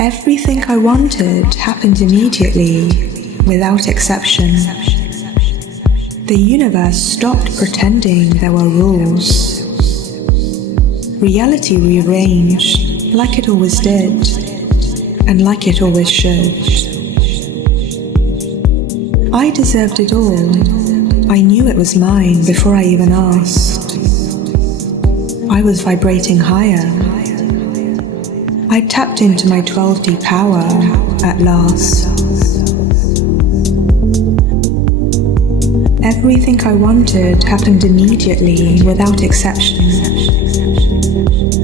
Everything I wanted happened immediately, without exception. The universe stopped pretending there were rules. Reality rearranged, like it always did, and like it always should. I deserved it all. I knew it was mine before I even asked. I was vibrating higher. I tapped into my 12D power at last. Everything I wanted happened immediately, without exception.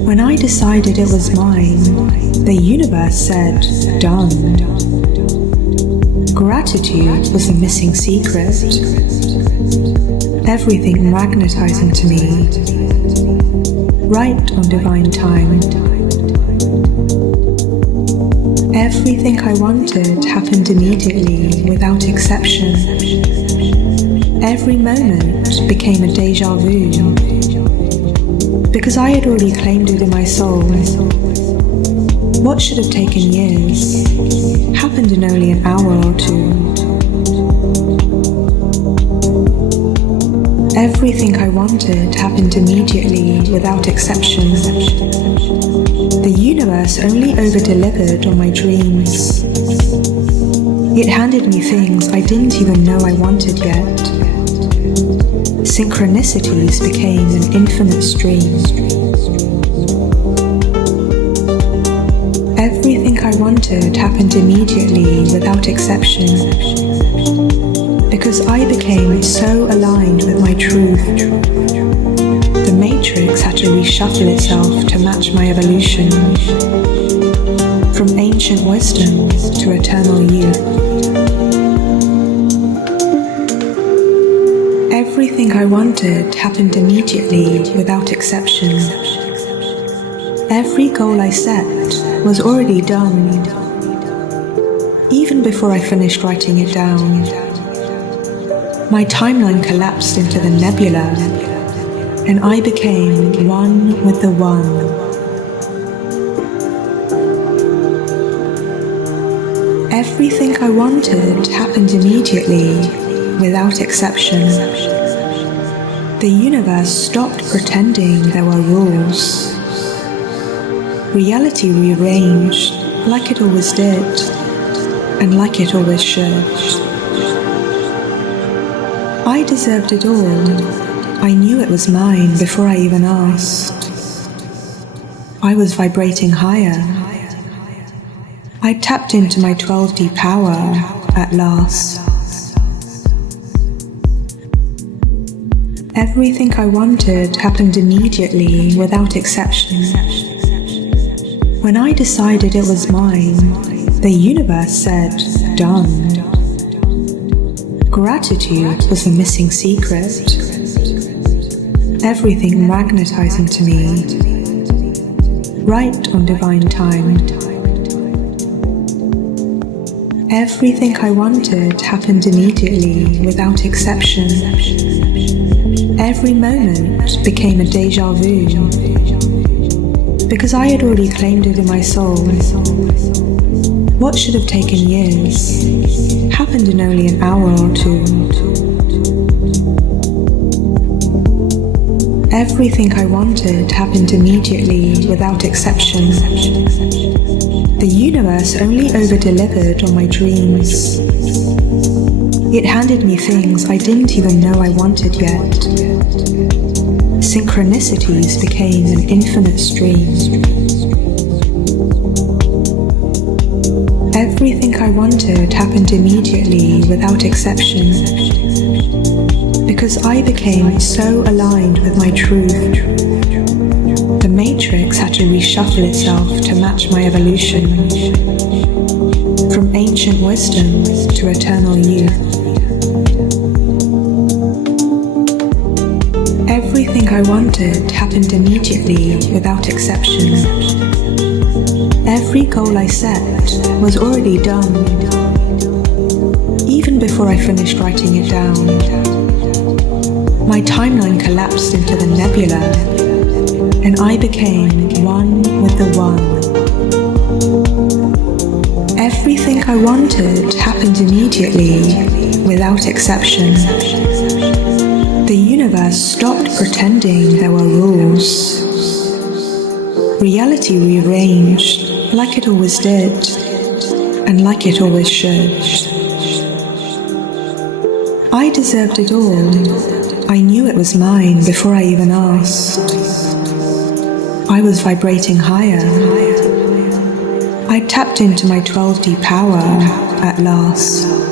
When I decided it was mine, the universe said, done. Gratitude was the missing secret. Everything magnetizing to me, right on divine time. Everything I wanted happened immediately, without exception. Every moment became a déjà vu, because I had already claimed it in my soul. What should have taken years happened in only an hour or two. Everything I wanted happened immediately, without exception. The universe only over-delivered on my dreams. It handed me things I didn't even know I wanted yet. Synchronicities became an infinite stream. Everything I wanted happened immediately, without exception. Because I became so aligned with my truth. The matrix had to reshuffle itself to match my evolution. From ancient wisdom to eternal youth. Everything I wanted happened immediately, without exception. Every goal I set was already done, even before I finished writing it down. My timeline collapsed into the nebula, and I became one with the One. Everything I wanted happened immediately, without exception. The universe stopped pretending there were rules. Reality rearranged, like it always did, and like it always should. I deserved it all. I knew it was mine before I even asked. I was vibrating higher. I tapped into my 12D power at last. Everything I wanted happened immediately, without exception. When I decided it was mine, the universe said, done. Gratitude was the missing secret. Everything magnetizing to me, right on divine time. Everything I wanted happened immediately, without exception. Every moment became a déjà vu, because I had already claimed it in my soul. What should have taken years happened in only an hour or two. Everything I wanted happened immediately, without exception. The universe only over-delivered on my dreams. It handed me things I didn't even know I wanted yet. Synchronicities became an infinite stream. Everything I wanted happened immediately, without exception. Because I became so aligned with my truth. The matrix had to reshuffle itself to match my evolution. From ancient wisdom to eternal youth. Everything I wanted happened immediately, without exception. Every goal I set was already done, even before I finished writing it down. My timeline collapsed into the nebula, and I became one with the One. I wanted happened immediately, without exception. The universe stopped pretending there were rules. Reality rearranged, like it always did, and like it always should. I deserved it all. I knew it was mine before I even asked. I was vibrating higher. I tapped into my 12D power at last.